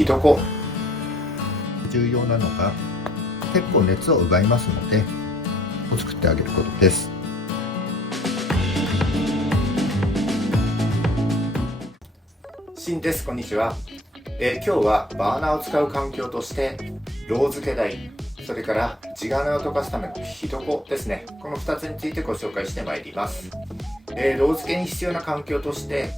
火床、重要なのが結構熱を奪いますので作ってあげることです。シンです。こんにちは。今日はバーナーを使う環境としてロー付け台、それから地金を溶かすための火床ですね、この2つについてご紹介してまいります。ロー付けに必要な環境として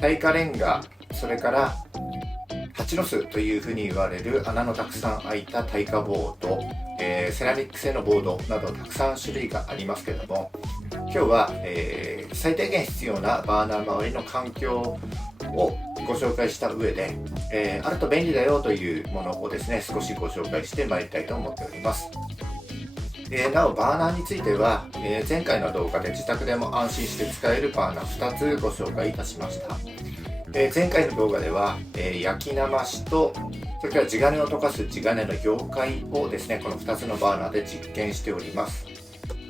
耐火レンガ、それから蜂の巣というふうに言われる穴のたくさん開いた耐火ボード、セラミック製のボードなどたくさん種類がありますけれども、今日は、最低限必要なバーナー周りの環境をご紹介した上で、あると便利だよというものをですね、少しご紹介してまいりたいと思っております。なおバーナーについては、前回の動画で自宅でも安心して使えるバーナー2つご紹介いたしました。前回の動画では、焼きなましとそれから地金を溶かす地金の溶解をですね、この2つのバーナーで実験しております。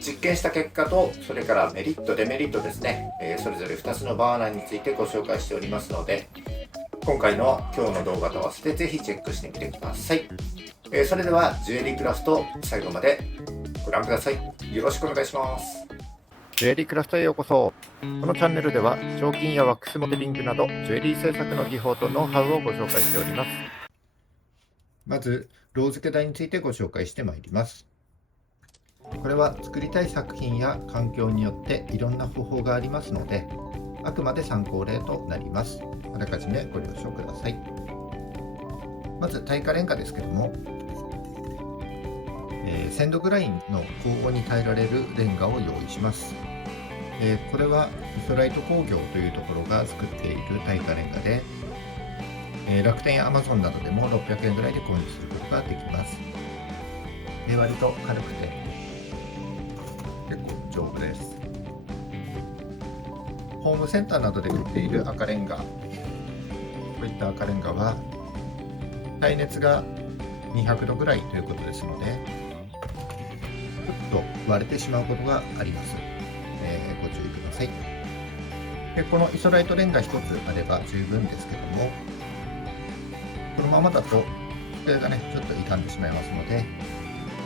実験した結果と、それからメリットデメリットですね、それぞれ2つのバーナーについてご紹介しておりますので、今日の動画と合わせてぜひチェックしてみてください。それではジュエリークラフト、最後までご覧ください。よろしくお願いします。ジュエリークラフトへようこそ。このチャンネルでは彫金やワックスモデリングなどジュエリー制作の技法とノウハウをご紹介しております。まずロー付け台についてご紹介してまいります。これは作りたい作品や環境によっていろんな方法がありますので、あくまで参考例となります。あらかじめご了承ください。まず耐火レンガですけども、1000度ぐらいの高温に耐えられるレンガを用意します。これはイソライト工業というところが作っている耐火レンガで、楽天やアマゾンなどでも600円ぐらいで購入することができます。割と軽くて結構丈夫です。ホームセンターなどで売っている赤レンガ、こういった赤レンガは耐熱が200度ぐらいということですので、ちょっと割れてしまうことがあります。ご注意ください。このイソライトレンガ1つあれば十分ですけども、このままだと机がねちょっと傷んでしまいますので、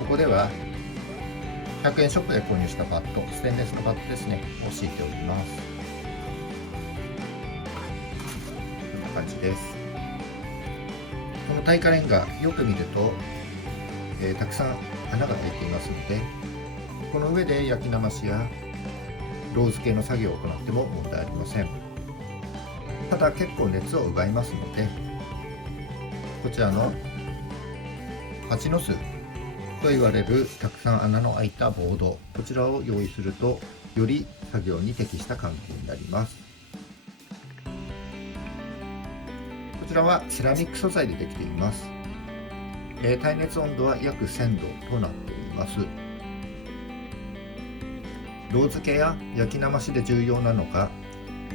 ここでは100円ショップで購入したバット、ステンレスのバットですねを敷いております。こんな感じです。この耐火レンガよく見ると、たくさん穴が開いていますので、この上で焼きなましやロー付けの作業を行っても問題ありません。ただ結構熱を奪いますので、こちらの蜂の巣と言われるたくさん穴の開いたボード、こちらを用意するとより作業に適した環境になります。こちらはセラミック素材でできています。耐熱温度は約1000度となっています。ロー付けや焼きなましで重要なのが、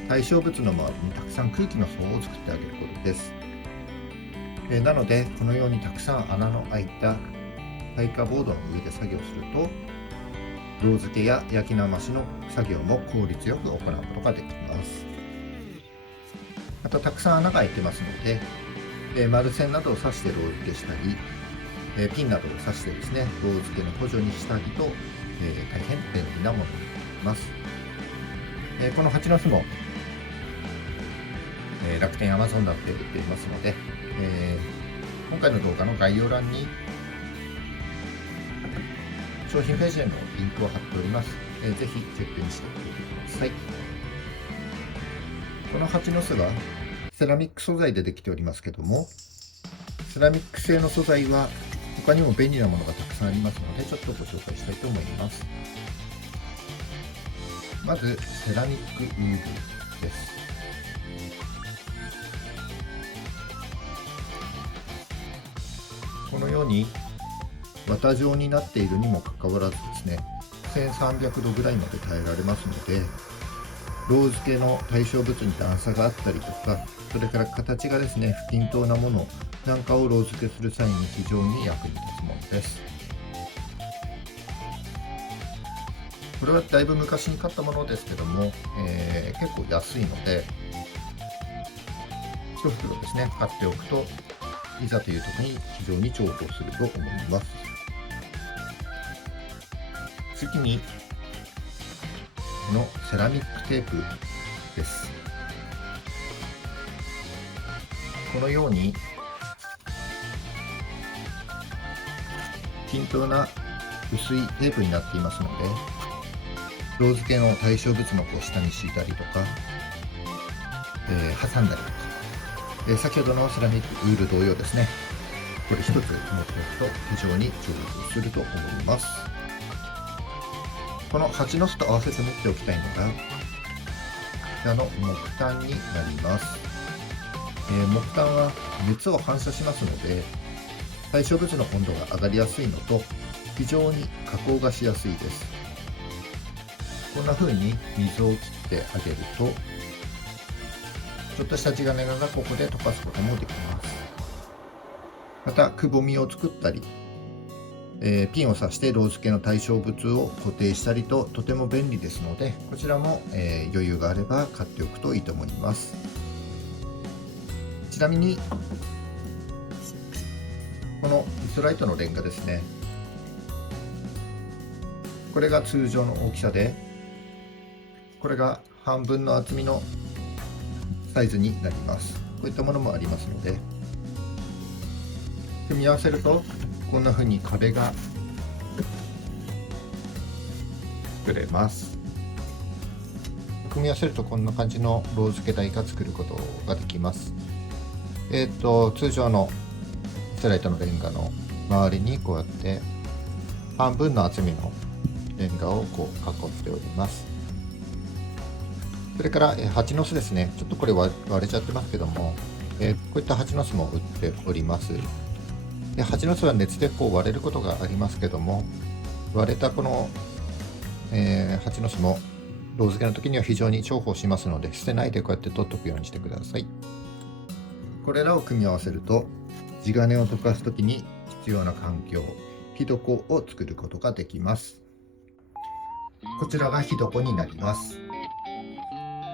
対象物の周りにたくさん空気の層を作ってあげることです。なのでこのようにたくさん穴の開いた耐火ボードの上で作業すると、ロー付けや焼きなましの作業も効率よく行うことができます。またたくさん穴が開いてますので、丸線などを刺してロー付けしたり、ピンなどを刺してですねロー付けの補助にしたりと、大変便利なものになります。この蜂の巣も、楽天、アマゾンなどで売っていますので、今回の動画の概要欄に商品ページへのリンクを貼っております。ぜひチェックにしてみてください。この蜂の巣はセラミック素材でできておりますけども、セラミック製の素材は他にも便利なものがたくさんありますので、ちょっとご紹介したいと思います。まずセラミックウールです。このように綿状になっているにもかかわらずですね、1300度ぐらいまで耐えられますので、ロー付けの対象物に段差があったりとか、それから形がですね不均等なものなんかをロー付けする際に非常に役に立つものです。これはだいぶ昔に買ったものですけども、結構安いので1袋ですね買っておくといざという時に非常に重宝すると思います。次にこのセラミックテープです。このように均等な薄いテープになっていますので、ロー付けの対象物の下に敷いたりとか、挟んだりとか、先ほどのセラミックウール同様ですね、これ一つ持っておくと非常に重宝すると思います。この蜂の巣と合わせて持っておきたいのが、こちらの木炭になります。木炭は熱を反射しますので、対象物の温度が上がりやすいのと、非常に加工がしやすいです。こんな風に水を切ってあげると、ちょっとした地金がここで溶かすこともできます。また、くぼみを作ったり、ピンを刺してロー付けの対象物を固定したりと、とても便利ですので、こちらも、余裕があれば買っておくといいと思います。ちなみにこのイソライトのレンガですね、これが通常の大きさで、これが半分の厚みのサイズになります。こういったものもありますので、組み合わせるとこんな風に壁が作れます。組み合わせるとこんな感じのロー付け台が作ることができます。通常のイソライトのレンガの周りにこうやって半分の厚みのレンガをこう囲っております。それから蜂の巣ですね。ちょっとこれ割れちゃってますけども、こういった蜂の巣も売っております。で、蜂の巣は熱でこう割れることがありますけども、割れたこの、蜂の巣もロー付けの時には非常に重宝しますので、捨てないでこうやって取っておくようにしてください。これらを組み合わせると、地金を溶かす時に必要な環境、火床を作ることができます。こちらが火床になります。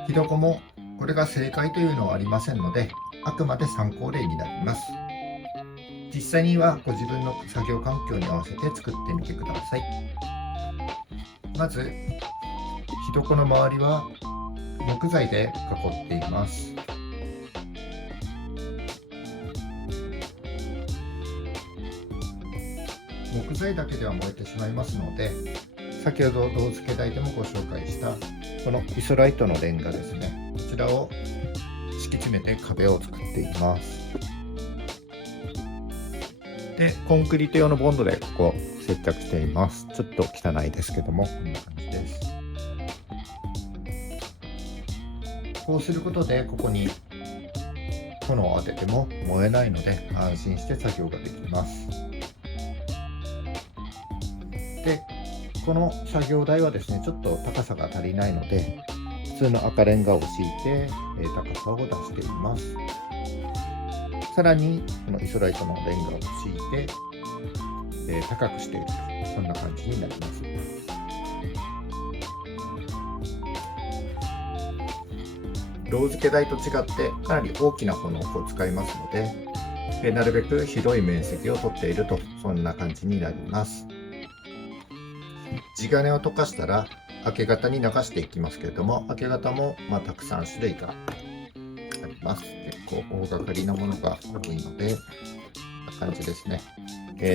火床もこれが正解というのはありませんので、あくまで参考例になります。実際にはご自分の作業環境に合わせて作ってみてください。まず、火床の周りは木材で囲っています。木材だけでは燃えてしまいますので、先ほどロー付け台でもご紹介したこのイソライトのレンガですね、こちらを敷き詰めて壁を作っています。で、コンクリート用のボンドでここ接着しています。ちょっと汚いですけども、こんな感じです。こうすることでここに炎を当てても燃えないので安心して作業ができます。で、この作業台はですね、ちょっと高さが足りないので、普通の赤レンガを敷いて、高さを出しています。さらに、このイソライトのレンガを敷いて、高くしていると、そんな感じになります。ロー付け台と違ってかなり大きな炎を使いますので、なるべく広い面積を取っていると、そんな感じになります。地金を溶かしたら明け方に流していきますけれども、明け方もたくさん種類があります。結構大掛かりなものが多いので、こんな感じですね。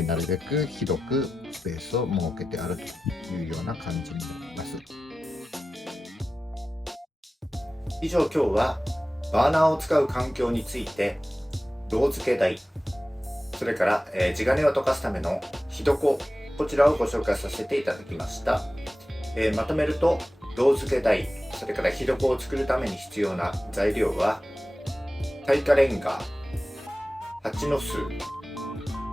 なるべく広くスペースを設けてあるというような感じになります。以上、今日はバーナーを使う環境について、ロー付け台、それから、地金を溶かすための火床、こちらをご紹介させていただきました。まとめると、ロー付け台、それから火床を作るために必要な材料は、耐火レンガ、蜂の巣、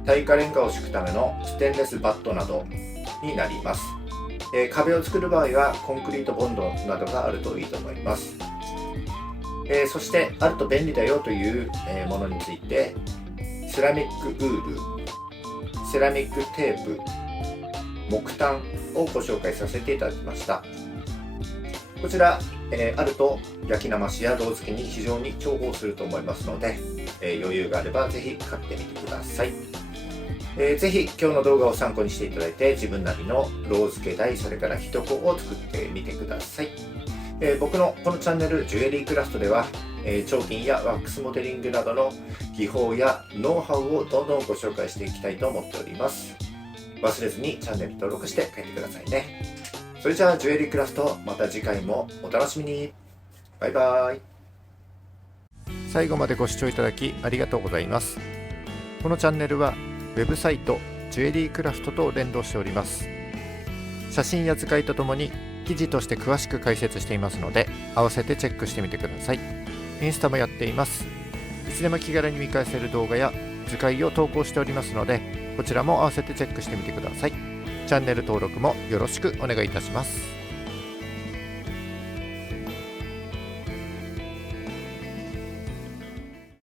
耐火レンガを敷くためのステンレスバットなどになります。壁を作る場合はコンクリートボンドなどがあるといいと思います。そしてあると便利だよという、ものについて、セラミックウール、セラミックテープ、木炭をご紹介させていただきました。こちら、あると焼きなましやロー付けに非常に重宝すると思いますので、余裕があればぜひ買ってみてください。ぜひ今日の動画を参考にしていただいて、自分なりのロー付け台、それから一子を作ってみてください。僕のこのチャンネルジュエリークラフトでは、彫金やワックスモデリングなどの技法やノウハウをどんどんご紹介していきたいと思っております。忘れずにチャンネル登録して帰ってくださいね。それじゃあジュエリークラフト、また次回もお楽しみに。バイバイ。最後までご視聴いただきありがとうございます。このチャンネルはウェブサイトジュエリークラフトと連動しております。写真や図解とともに記事として詳しく解説していますので、合わせてチェックしてみてください。インスタもやっています。いつでも気軽に見返せる動画や図解を投稿しておりますので、こちらも合わせてチェックしてみてください。チャンネル登録もよろしくお願いいたします。